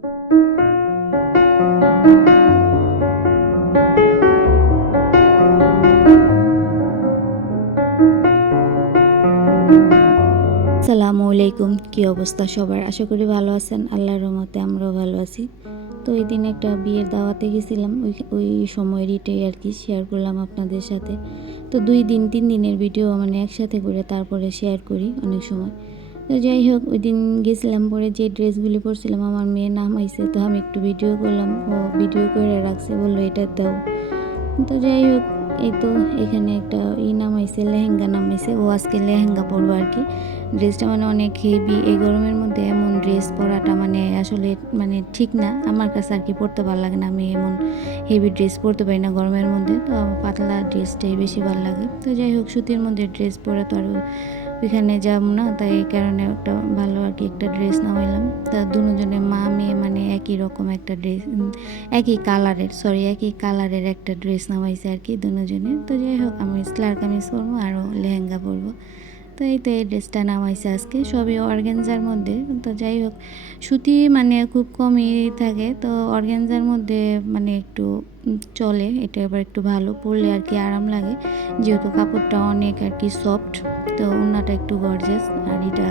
আসসালামু আলাইকুম। কী অবস্থা সবার? আশা করি ভালো আছেন। আল্লাহর রহমতে আমরাও ভালো আছি। তো ওই দিন একটা বিয়ের দাওয়াতে গেছিলাম। ওই ওই সময়েরটাই আর কি শেয়ার করলাম আপনাদের সাথে। তো দুই দিন, তিন দিনের ভিডিও মানে একসাথে করে তারপরে শেয়ার করি অনেক সময়। তো যাই হোক ওই দিন গেছিলাম পরে যে ড্রেসগুলি পরছিলাম, আমার মেয়ে নাম আইসে তো আমি একটু ভিডিও করলাম। ও ভিডিও করে রাখছে, বলল এটা দাও। তো যাই হোক, এই তো এখানে একটা ই নাম নামাইছে লেহেঙ্গা নামাইছে ও আজকে লেহেঙ্গা পরবো আর কি। ড্রেসটা মানে অনেক হেভি এই গরমের মধ্যে এমন ড্রেস পরাটা মানে আসলে মানে ঠিক না। আমার কাছে আর কি পরতে ভালো লাগে না, আমি এমন হেভি ড্রেস পরতে পারি না গরমের মধ্যে, তো পাতলা ড্রেসটাই বেশি ভালো লাগে। তো যাই হোক, সুতির মধ্যে ড্রেস পরা তো আরও ওইখানে যাব না, তাই এই কারণে একটা ভালো আর কি একটা ড্রেস নামাইলাম। তা দুজনে মা, মেয়ে মানে একই রকম একটা ড্রেস একই কালারের সরি একই কালারের একটা ড্রেস নামাইছে আর কি দুজনে। তো যাই হোক, আমি স্লার কামিজ পরবো আরও লেহেঙ্গা পরবো। তো এই তো এই ড্রেসটা নামাইছে আজকে, সবই অর্গেনজার মধ্যে। তো যাই হোক, সুতি মানে খুব কমই থাকে, তো অর্গেনজার মধ্যে মানে একটু চলে, এটা এবার একটু ভালো পরলে আর কি আরাম লাগে। যেহেতু কাপড়টা অনেক আর কি সফট তো ওনাটা একটু গর্জেস আর এটা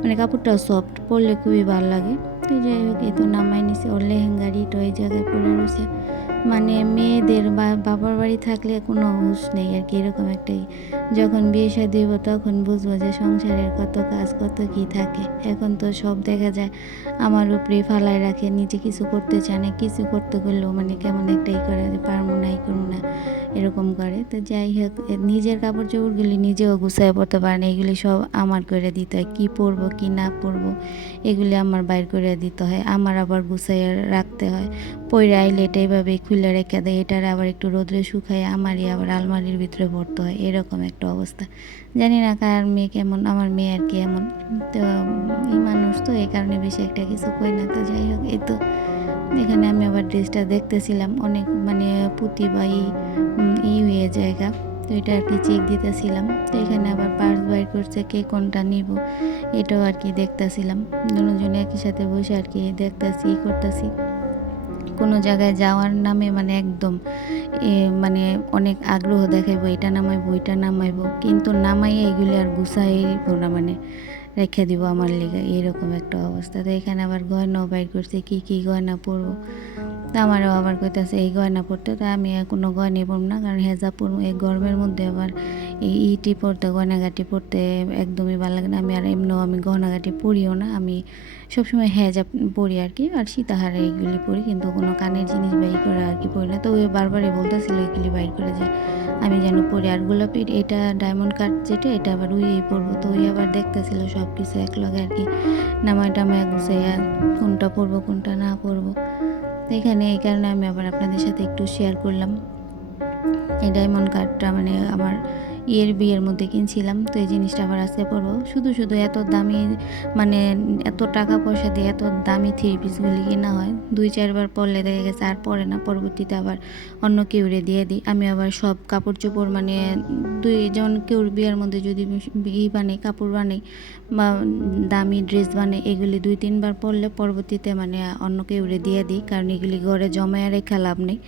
মানে কাপড়টা সফট পরলে খুবই ভালো লাগে। তো যাই হোক এই তো নামাই নিছে ওর লেহেঙ্গারি তো এই জায়গায় পরে রয়েছে। মানে মেয়েদের বা বাবার বাড়ি থাকলে কোনো হুঁশ নেই আর কি, এরকম একটাই। যখন বিয়ে শাদী হব তখন বুঝব যে সংসারের কত কাজ, কত কি থাকে। এখন তো সব দেখা যায়, আমার উপরে ফালায় রাখে, নিজে কিছু করতে চায় না, কিছু করতে গেলেও মানে কেমন একটাই করে যে পারব না এই করব না, এরকম করে। তো যাই হোক নিজের কাপড় চোপড়গুলি নিজেও গুছায় পড়তে পারে না, এগুলি সব আমার করে দিতে হয়, কী পরবো, কী না পরবো, এগুলি আমার বাইর করে দিতে হয়, আমার আবার গুছাইয়ে রাখতে হয়। পইরা আইলে এটা এইভাবে খুলে রেখে দেয়, এটার আবার একটু রোদ্রে শুকায় আমারই আবার আলমারির ভিতরে ভরতে হয়, এরকম একটা অবস্থা। জানি না কার মেয়ে কেমন, আমার মেয়ে আর কি এমন। তো, এই মানুষ তো এই কারণে বেশি একটা কিছু কই না, তো যাই হোক, এই তো। এখানে আমি আবার ড্রেসটা দেখতেছিলাম, অনেক মানে পুঁতি বা ই হয়ে জায়গা, তো এটা আর কি চেক দিতেছিলাম। তো এখানে আবার পার্স বাইর করছে, কে কোনটা নিব? এটাও আর কি দেখতেছিলাম। দুজনে একই সাথে বসে আর কি দেখতেছি করতেছি। কোনো জায়গায় যাওয়ার নামে মানে একদম মানে অনেক আগ্রহ দেখাইবো, এটা নামাইবো এটা নামাইবো। কিন্তু নামাইয়ে এগুলি আর গুছাইবো না মানে রেখে দিব আমার লেগে। এরকম একটা অবস্থা। তো এখানে আবার গয়নাও বাইর করছে, কি কি গয়না পরবো? তা আমারও আবার কইতাছে, এই গয়না পরতে তা আমি কোনো গয়নাই পরবো না, কারণ হেজা পরবো, এই গরমের মধ্যে আবার এই ইটি পরতে, গয়নাগাটি পরতে একদমই ভালো লাগে না। আমি আর এমনিও আমি গয়নাগাটি পরিও না, আমি সবসময় হেজা পরি আর কি, আর সীতাহারে এইগুলি পরি, কিন্তু কোনো কানের জিনিস বাইর করে আর কি পরি না। তো ওই বারবারই বলতেছিল এগুলি বাইর করে যে, আমি যেন পরি। আর গোলাপি এটা ডায়মন্ড কাট যেটা, এটা আবার উই পরবো। তো ওই আবার দেখতেছিল সব কিছু একলগে আর কি, নামায় টামায় গুছাইয়া কোনটা পরবো, কোনটা না পরবো। এখানে এই কারণে আমি আবার আপনাদের সাথে একটু শেয়ার করলাম। এই ডায়মন্ড কার্ডটা মানে আমার ইয়ের বিয়ের মধ্যে কিনছিলাম, তো এই জিনিসটা আবার আজকে পরবো। শুধু শুধু এত দামি মানে এত টাকা পয়সা দিয়ে এত দামি থ্রি পিসগুলি কেনা হয়, দুই, চারবার পরলে দেখা গেছে আর পরে না, পরবর্তীতে আবার অন্য কেউরে দিয়ে দিই। আমি আবার সব কাপড় চোপড় মানে দুই যেমন কেউর বিয়ের মধ্যে যদি ই বানাই, কাপড় বানাই, বা দামি ড্রেস বানাই, এগুলি দুই, তিনবার পরলে পরবর্তীতে মানে অন্য কেউরে দিয়ে দিই, কারণ এগুলি ঘরে জমায় রেখে লাভ নেই।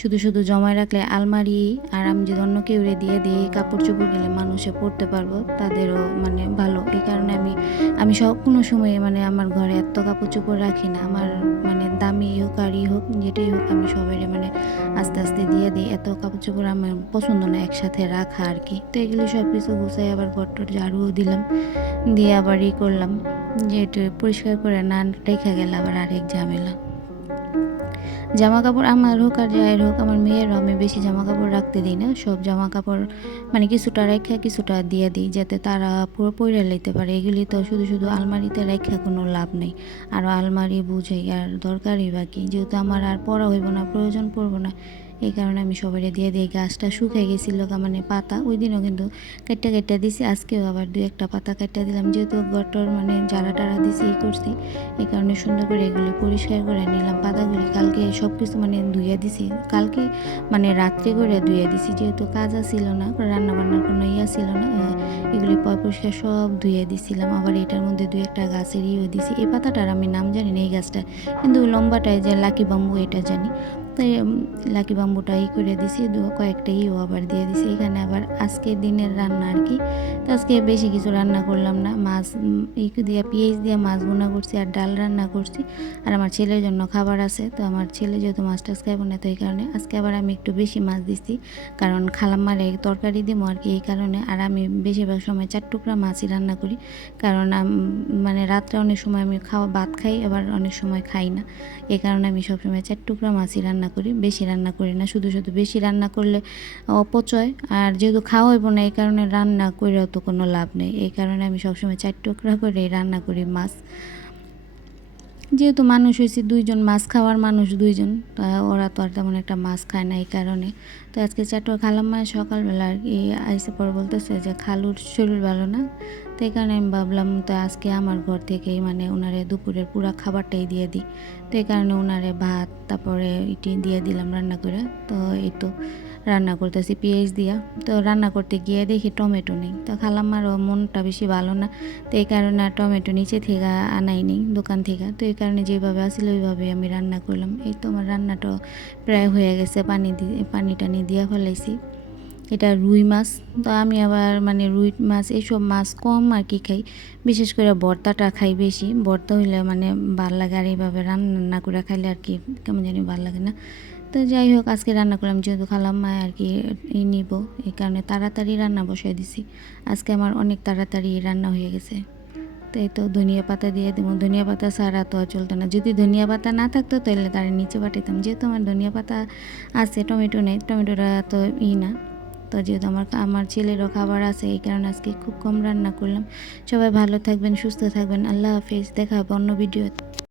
শুধু শুধু জমায় রাখলে আলমারি আর আমি যদি অন্য কেউরে দিয়ে দিই, কাপড় চোপড় গেলে মানুষে পরতে পারব, তাদেরও মানে ভালো। এই কারণে আমি আমি সব কোনো সময় মানে আমার ঘরে এত কাপড় চোপড় রাখি না, আমার মানে দামি হোক আর হোক, যেটাই হোক আমি সবাই মানে আস্তে আস্তে দিয়ে দিই। এত কাপড় চোপড় আমার পছন্দ না একসাথে রাখা আর কি। তো এগুলি সব কিছু গুছাই আবার ঘরটর ঝাড়ুও দিলাম, দিয়ে আবার ই করলাম। যে একটু পরিষ্কার করে না রেখে গেলে আবার আরেক ঝামেলা। জামা কাপড় আমার হোক আর যাই হোক, আমার মেয়েরও আমি বেশি জামা কাপড় রাখতে দিই না। সব জামা কাপড় মানে কিছুটা রেখা কিছুটা দিয়ে দিই যাতে তারা পুরো পরে লইতে পারে। এগুলি তো শুধু শুধু আলমারিতে রেখা কোনো লাভ নেই। আর আলমারি বুঝে আর দরকারই বাকি। যেহেতু আমার আর পড়া হইব না, প্রয়োজন পড়ব না। এই কারণে আমি সবাই দিয়ে দিই গাছটা শুকিয়ে গেছিল মানে পাতা। ওই দিনও কিন্তু কাটটা কাটটা দিছি, আজকেও আবার দু একটা পাতা কাটটা দিলাম। যেহেতু গটর মানে যারা টারা দিছি, এই করছি। এই কারণে সুন্দর করে এগুলি পরিষ্কার করে নিলাম, পাতাগুলি কালকে সব কিছু মানে ধুয়ে দিছি। কালকে মানে রাত্রে করে ধুয়ে দিছি, যেহেতু কাজা ছিল না রান্না বান্নার কোনো ইয়া ছিল না এগুলি পরিষ্কার সব ধুয়ে দিছিলাম। আবার এটার মধ্যে দু একটা গাছের ইয়ে দিছি। এই পাতাটার আমি নাম জানি না, এই গাছটা। কিন্তু লম্বাটায় যে লাকি বাম্বু, এটা জানি। তাই লাকি বাম্বুটা ই করে দিছি, দু কয়েকটা ইও আবার দিয়ে দিছি। এখানে আবার আজকে দিনের রান্না আর কি। তো আজকে বেশি কিছু রান্না করলাম না। মাছ ই দিয়ে, পেঁয়াজ দিয়ে মাছ বোনা করছি আর ডাল রান্না করছি। আর আমার ছেলের জন্য খাবার আছে, তো আমার ছেলে যেহেতু মাছ টাছ খাইব না, তো এই কারণে আজকে আবার আমি একটু বেশি মাছ দিছি। কারণ খালাম্মারে তরকারি দিব আর কি, এই কারণে। আর আমি বেশিরভাগ সময় চার টুকরা মাছই রান্না করি। কারণ মানে রাত্রে অনেক সময় আমি খাওয়া, ভাত খাই, আবার অনেক সময় খাই না। এই কারণে আমি সবসময় চার টুকরা মাছই রান্না করি, বেশি রান্না করি না, শুধু শুধু বেশি রান্না করলে অপচয়। আর যেহেতু খাওয়া হইব না, এই কারণে রান্না করেও তো কোনো লাভ নেই। এই কারণে আমি সবসময় চার টুকরা করে রান্না করি মাছ। যেহেতু মানুষ হয়েছে, দুইজন মাছ খাওয়ার মানুষ দুইজন, তা ওরা তো আর তেমন একটা মাছ খায় না এই কারণে। তো আজকে চারটা খালাম মায়ের সকালবেলা আর কি আইসে পর বলতেছে যে খালুর শরীর ভালো না, তো এই কারণে আমি ভাবলাম তো আজকে আমার ঘর থেকেই মানে ওনারে দুপুরের পুরা খাবারটাই দিয়ে দিই। তো এই কারণে ওনারে ভাত, তারপরে ইটি দিয়ে দিলাম রান্না করে। তো এই তো রান্না করতেছি, পেঁয়াজ দিয়া। তো রান্না করতে গিয়ে দেখি টমেটো নেই। তো খালাম্মারও মনটা বেশি ভালো না। তো এই কারণে আর টমেটো নিচে থেকে আনাই নেই, দোকান থেকে। তো এই কারণে যেভাবে আসলে ওইভাবে আমি রান্না করলাম। এই তো আমার রান্নাটা প্রায় হয়ে গেছে, পানি দিয়ে পানি টানি দিয়ে ফেলাইছি। এটা রুই মাছ। তো আমি আবার মানে রুই মাছ, এইসব মাছ কম আর কি খাই। বিশেষ করে ভর্তাটা খাই বেশি। ভর্তা হইলে মানে ভালো লাগে আর এইভাবে রান্না করে খাইলে আর কি কেমন জানি ভালো লাগে না। তো যাই হোক, আজকে রান্না করলাম, যেহেতু খালাম মা আর কি নিব, এই কারণে তাড়াতাড়ি রান্না বসাই দিছি। আজকে আমার অনেক তাড়াতাড়ি রান্না হয়ে গেছে। তাই তো ধনিয়া পাতা দিয়ে দিব। ধনিয়া পাতা ছাড়া তো চলতো না। যদি ধনিয়া পাতা না থাকতো, তাহলে তার নিচে পাঠাতাম যেহেতু আমার ধনিয়া পাতা আছে, টমেটো নেই, টমেটোটা তো ই না। তো যেহেতু আমার আমার ছেলেরও খাবার আছে, এই কারণে আজকে খুব কম রান্না করলাম। সবাই ভালো থাকবেন, সুস্থ থাকবেন। আল্লাহ হাফিজ। দেখা হবে অন্য ভিডিও